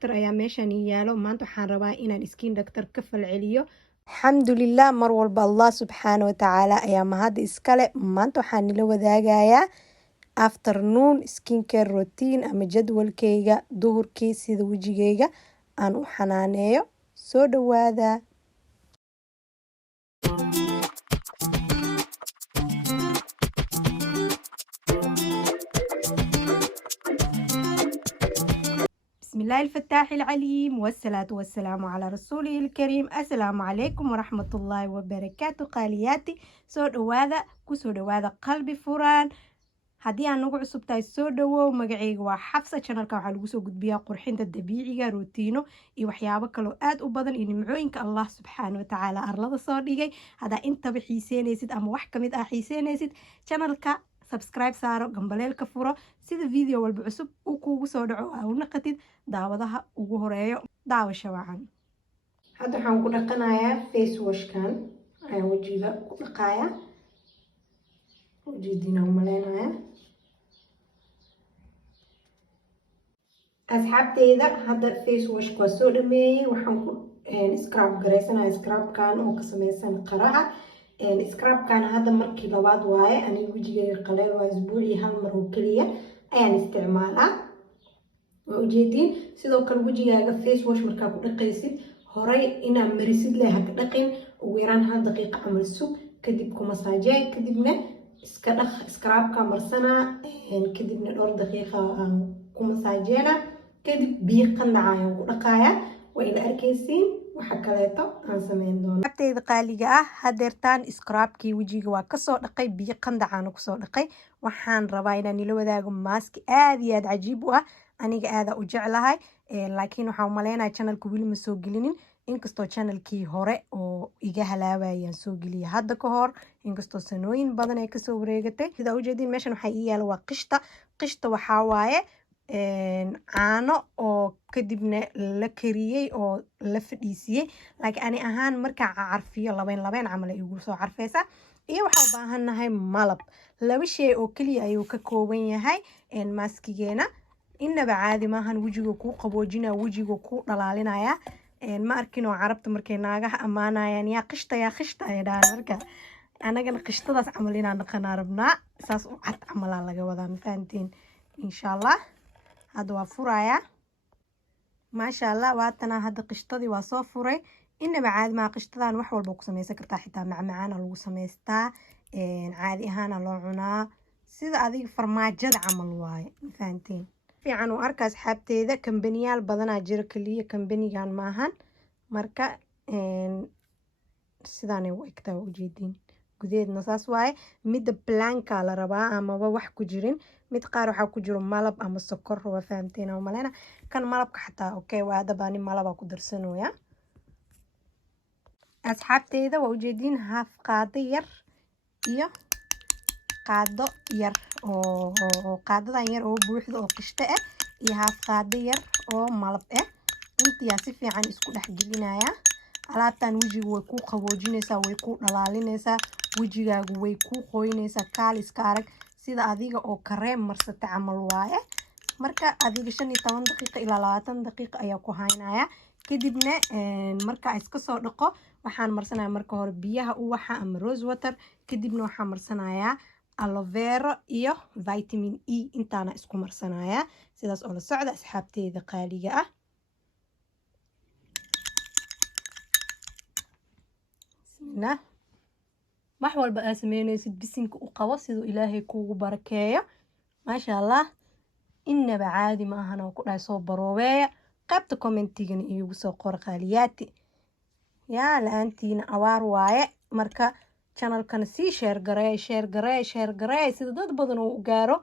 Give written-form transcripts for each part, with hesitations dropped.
doctor ayaa meeshan yaalo maanta waxaan rabaa inaan skin doctor ka falceliyo alxamdulilah mar walba allah subxaana watacaala ayaa mahadda iskale maanta waxaan nila wadaagayaa afternoon skincare routine ama jadwalkayga duhurkii sida wejigayga aan u xanaaneeyo soo dhawaada بسم الله الفتاح العليم والصلاة والسلام على رسوله الكريم. السلام عليكم ورحمة الله وبركاته. قالياتي سو دوادا كسو دوادا قلبي فران هدي aan ugu cusub tahay soo dhawow magacayga waa Xafsa channelka waxa lagu soo gudbiyaa qurxinta dabiiciga routine iyo waxyaabo kale aad u badan iyo nimcooyinka Allah subhanahu wa ta'ala arlada soo dhigay hada inta xiiseenaysid ama wax kamid ah xiiseenaysid channelka subscribe saaro gambaleelka furo sida video walba cusub uu kuugu soo dhaco oo naqatid daawadaha ugu horeeyo daawasho wacan hadda waxaan ku dhaqanayaa face wash kan ayaan wajiga ku dhaqayaa وجدينا وملينا أصحابتي إذا هذا فيس واش كوسو دمي وحنكون سكراب جريسنا سكراب كان وكسميسن قراءة سكراب كان هذا مركي لبعض واي أنا وجهي قليل وأسبوعي هالمرة كلية أنا استعمالها وجدين سيدو كل وجهي فيس واش مركب دقيسي هراي إنا مريسيد لها دقين ويران هاد دقيقة عمل السوق كدبكم مساجين كدبنا iska dhaq scrubka marsana kadibna dhowr daqiiqo aan ku masaajeena kadib biyo qandacaya ku dhaqaya waa ila arkaysiin waxa kaleeto aan sameyn doono abteeda qaaliga ah hadeertaan scrubkii wajiga waa kasoo dhaqay biyo qandacana kusoo dhaqay waxaan rabaa inaan ila wadaago mask aad iyo aad cajiib u ah aniga aad u jeclahay laakiin waxa u maleynayaa channelku wili ma soo gelinin inkastoo channelkii hore oo iga halaabayaan soo geliya hadda ka hor inkastoo sanooyin badan ay kasoo wareegatay sida u jeedin meeshan waxa ii yaala waa qishta waxa waaye caano oo kadibna la kariyay oo la fadhiisiyay laakiin ani ahaan marka carfiyo labeen camal ay igu soo carfeysa iyo waxa u baahanahay malab laba shay oo kaliya ayuu ka kooban yahay maskigeena inaba caadi maahan wajiga ku qaboojinaa wajiga ku dhalaalinaya ma arkin oo carabta markay naagaha amaanayaan yaa qishta ay dhahaan marka anagana qishtadaas camal inaan dhaqanaa rabnaa saas u cad camal laga wadaa ma fahantiin insha Allah hadda waa furayaa maasha Allah waatana hadda qishtadii waa soo furay inaba caadi ma qishtadan wax walba ku sameeysan kartaa xitaa macmacaan lagu sameystaa caadi ahaan loo cunaa sida adiga farmaajada camal waaye ma fahantiin fiican oo arka asxaabteeda kambaniyaal badan jira kaliya kambanigan maahan marka sidaan ay u egtaa u jeedin gudeedna saas waaye mid blanka la rabaa ama wax ku jirin mid qaar waxa ku jiro malab ama sokor waa fahamteen oo malena kan malabka xataa okay waa dabani malaba ku darsanooya asxaabteeda waa u jeedin haaf qaado yar iyo qaado yar oo qaadadan yar oo buuxda oo qishta ah iyo haaf qaado yar oo malab ah intii si fiican isku dhex gelinaya alaabtan wajiga way ku qaboojinaysaa way ku dhalaalinaysaa wajigaagu way ku qoynaysaa kaaliska arag sida adiga oo kareem marsata camal waaye marka adiga 15 daqiiqo ilaa 20 daqiiqo ayaa ku haynaya kadibna marka iska soo dhaqo waxaan marsanayaa marka hore biyaha uwaxa ama rose water kadibna waxaan marsanayaa aloe vera iyo vitamin E intaana isku marsanaya sidaas oo la socda asxaabteeda qaaliga ah bismillah wax walba aad sameynaysid bisinka u qabo sidoo ilaahay kuugu barakeeyo maasha Allah inaba caadi ma ahan oo ku dhaay soo baroobeeya qaybta commentigan iigu soo qor qaaliyaati yaa laantiina awaar waaye marka channelkan si share gareey sida dad badan oo u gaaro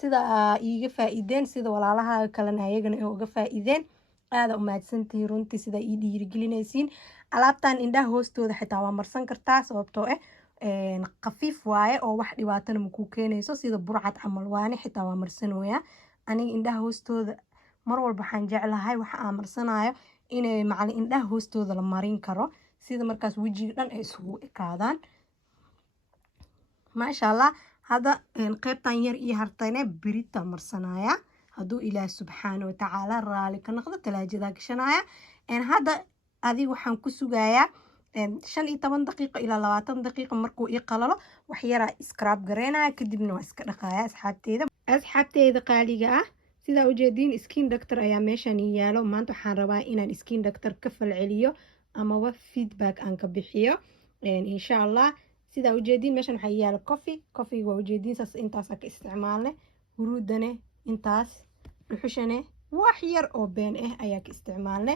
sida iiga faa'iideen sida walaalaha kalena ayagana ay uga faa'iideen aad u mahadsantihiin runtii sida ii dhiirigelinaysiin alaabtan indhaha hoostooda xitaa waa marsan kartaa sababtoo ah qafiif waaye oo wax dhibaatana ma ku keenayso sida burcad camal waani xitaa waa marsanooya aniga indhaha hoostooda mar walba waxaan jeclahay waxa aan marsanayo inay macallin indhaha hoostooda la marin karo sida markaas wajiga dhan ay isugu ekaadaan maasha Allah hada qaybtan yar iyo hartayna birita marsanaya hadduu ilaah subxaana watacaala raali ka noqdo talaajadaa gashanaya hadda adiga waxaan ku sugayaa 15 daqiiqo ilaa 20 daqiiqo markuu ii qalalo wax yaraa scrub gareynaya kadibna waa iska dhaqaya asxaabteeda qaaliga ah sidaa ujeediin skin doctor ayaa meeshan yaalo maanta waxaan rabaa inaan skin doctor ka falceliyo amaba feedback aan ka bixiyo insha allah sidaa ujeediin meeshan waxaa yaalo coffee waa ujeediin saas intaasaa ka isticmaalne huruudane intaas dhuxushane wax yar oo been ah ayaa ka isticmaalne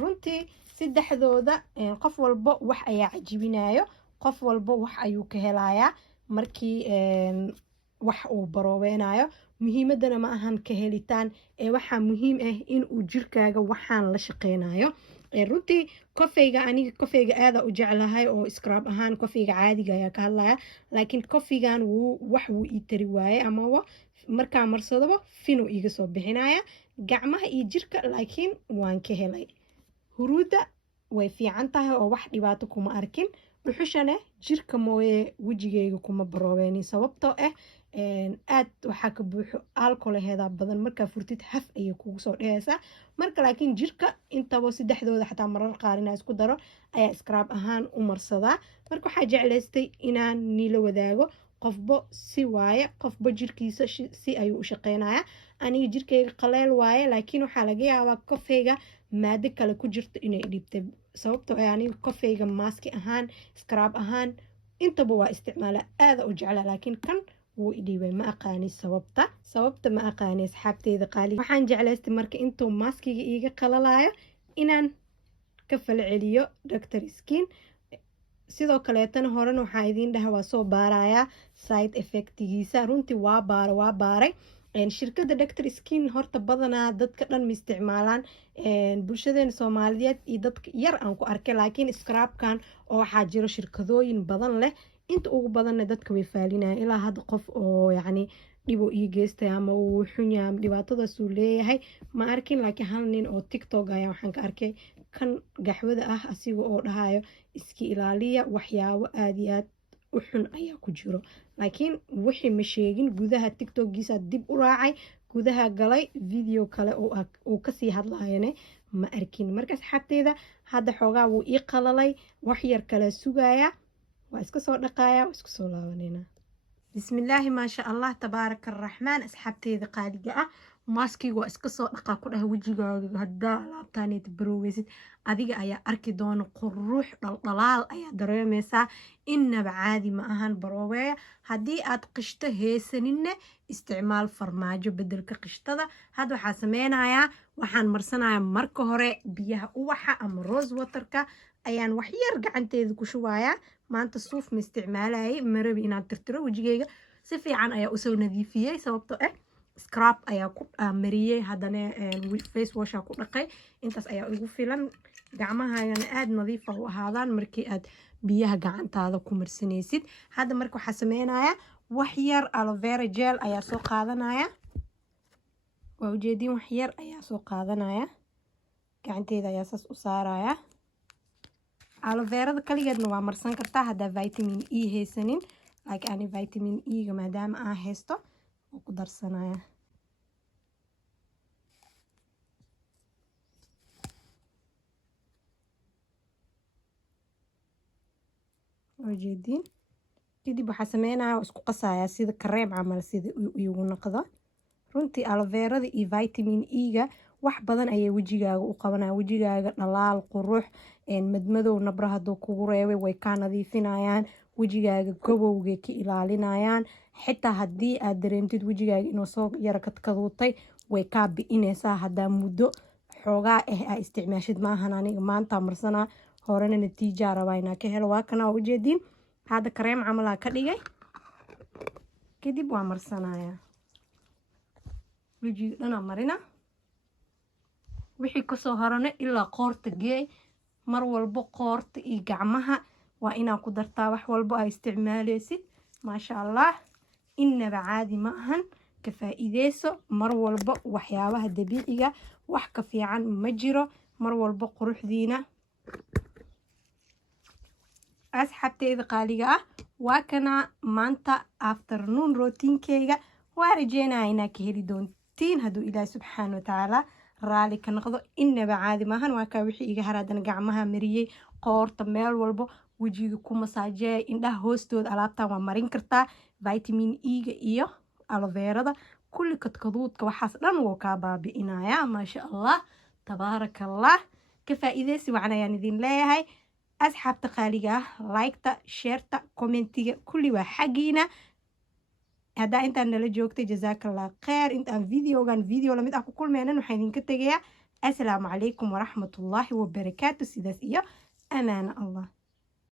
runtii saddexdooda qof walba wax ayaa cajibinayo qof walba wax ayuu ka helayaa markii wax uu baroobenayo muhiimadana ma ahan ka helitaan waxaa muhiim ah in uu jirkaaga waxaan la shaqeynayo runtii aniga kofeyga aada u jeclahay oo scrub ahaan kofeyga caadiga ayaa ka hadlaya laakiin kofeygan wax wuu ii tari waaye amaba markaa marsadaba finuu iiga soo bixinaya gacmaha iyo jirka laakiin waan ka helay huruudda way fiican tahay oo wax dhibaato kuma arkin dhuxushane jirka mooye wejigeyga kuma baroobeynin sababtoo ah aad waxaa ka buuxo alcoholaheeda badan markaa furtid haf ayay kugu soo dhehaysaa marka laakiin jirka intaba saddexdooda xataa marar qaar inaa isku daro ayaa scrub ahaan u marsadaa marka waxaa jeclaystay inaan niila wadaago qofba si waaye qofba jirkiisa si ayuu u shaqeynaya aniga jirkeyga qaleel waaye laakiin waxaa laga yaabaa kofeyga maado kale ku jirto inay dhibtay sababtoo ah aniga kofeyga maaski ahaan scrub ahaan intaba waa isticmaala aada u jeclaa laakiin kan wuu idhiibay ma aqaani sababta ma aqaani asxaabteeda qaali waxaan jeclaystay marka intuu maaskiga iiga qalalayo inaan ka falceliyo doctor skin sidoo kaleetana horena waxaa idiin dhaha waa soo baarayaa side effectigiisa runtii waa baaray shirkadda doctor skin horta badanaa dadka dhan ma isticmaalaan bulshadeena soomaaliyeed iyo dadka yar aan ku arkay laakiin scrubkan oo waxaa jiro shirkadooyin badan leh inta ugu badanna dadka way faalinayaan ilaa hadda qof oo yacni dhiboo ii geystay ama uu xunyaa dhibaatadaasuu leeyahay ma arkin laakiin hal nin oo tiktok ayaa waxaan ka arkay kan gaxwada ah asiga oo dhahayo iska ilaaliya waxyaabo aada iyo aad u xun ayaa ku jiro laakiin wixii ma sheegin gudaha tiktokgiisa dib u raacay gudaha galay video kale uu kasii hadlayane ma arkin marka asxaabteeda hadda xoogaa wuu ii qalalay wax yar kala sugaya waa iska soo dhaqaya waa iska soo laabanayna bismillaahi maasha allah tabaaraka araxmaan asxaabteeda qaaliga ah maaskiga waa iska soo dhaqaa ku dhaha wejigaaga haddaa laabtaaneed barooweysid adiga ayaa arki doona quruux dhaldhalaal ayaa dareemaysaa innaba caadi ma ahan baroobeeya haddii aad qishto heesaninne isticmaal farmaajo bedelka qishtada hadda waxaa sameynayaa waxaan marsanayaa marka hore biyaha uwaxa ama rose waterka ayaan wax yar gacanteeda ku shubayaa maanta suuf ma isticmaalayay marabi inaan tirtiro wejigeyga si fiican ayaa usoo nadiifiyey sababtoo ah scrub ayaa ku mariyey haddana face washa ku dhaqay intaas ayaa igu filan gacmahayana aada nadiifa u ahaadaan markii aad biyaha gacantaada ku marsanaysid hadda marka waxaa sameynayaa wax yar aloe vera gel ayaa soo qaadanaya waa ujeediin wax yar ayaa soo qaadanaya gacanteeda ayaa saas u saaraya aloe verada kaligeedna waa marsan kartaa haddaa vitamin e haysanin laakiin ani vitamin e-ga maadaama aan haysto oo ku darsanaya ujeediin kadib waxaa sameynaya isku qasayaa sida kareem camal sida igu noqdo runtii aloe verada iyo vitamin e-ga wax badan ayay wejigaaga u qabanaya wejigaaga dhalaal qurux madmadow nabra hadduu kugu reebay way kaa nadiifinayaan wejigaaga gabowgay ka ilaalinayaan xitaa haddii aad dareemtid wejigaaga inuu soo yara kadkaduutay way kaa bi'inaysaa haddaa muddo xoogaa aa isticmaashid maahan aniga maanta marsanaa horena natiijaa rabaa inaa ka helo waa kana waa ujeediin hadda kareem camalaa ka dhigay kadib waa marsanaya wejiga dhana marina wixii kasoo horane ilaa qoorta geey mar walbo qoorta iyo gacmaha waa inaa ku dartaa wax walbo aa isticmaaleysid maasha allah innaba caadi ma ahan ka faa'iideyso mar walbo waxyaabaha dabiiciga wax ka fiican ma jiro mar walbo quruxdiina asxaabteeda qaaliga ah waa kana maanta afternoon rootiinkeyga waa rajeynaya inaa ka heli 15 hadduu ilaahay subxaana watacaala raali ka noqdo inaba caadi maahan waa kaa wixii iga haraadana gacmaha mariyey qoorta meel walbo wejiga ku masaajeeya indhaha hoostooda alaabtan waa marin kartaa vitamin e-ga iyo aloveerada kulli kadkaduudka waxaas dhan wuu kaa baabi'inayaa maasha allah tabaarakallah ka faa'iidaysi wacan ayaan idin leeyahay asxaabta qaaliga ah liketa sheerta commentiga kulli waa xaggiina haddaa intaan nala joogtay jazaakallah kheer intaan video lamid ah ku kulmeenan waxaan idinka tegayaa assalaamu calaykum waraxmatullaahi wabarakaatu sidaas iyo amaana allah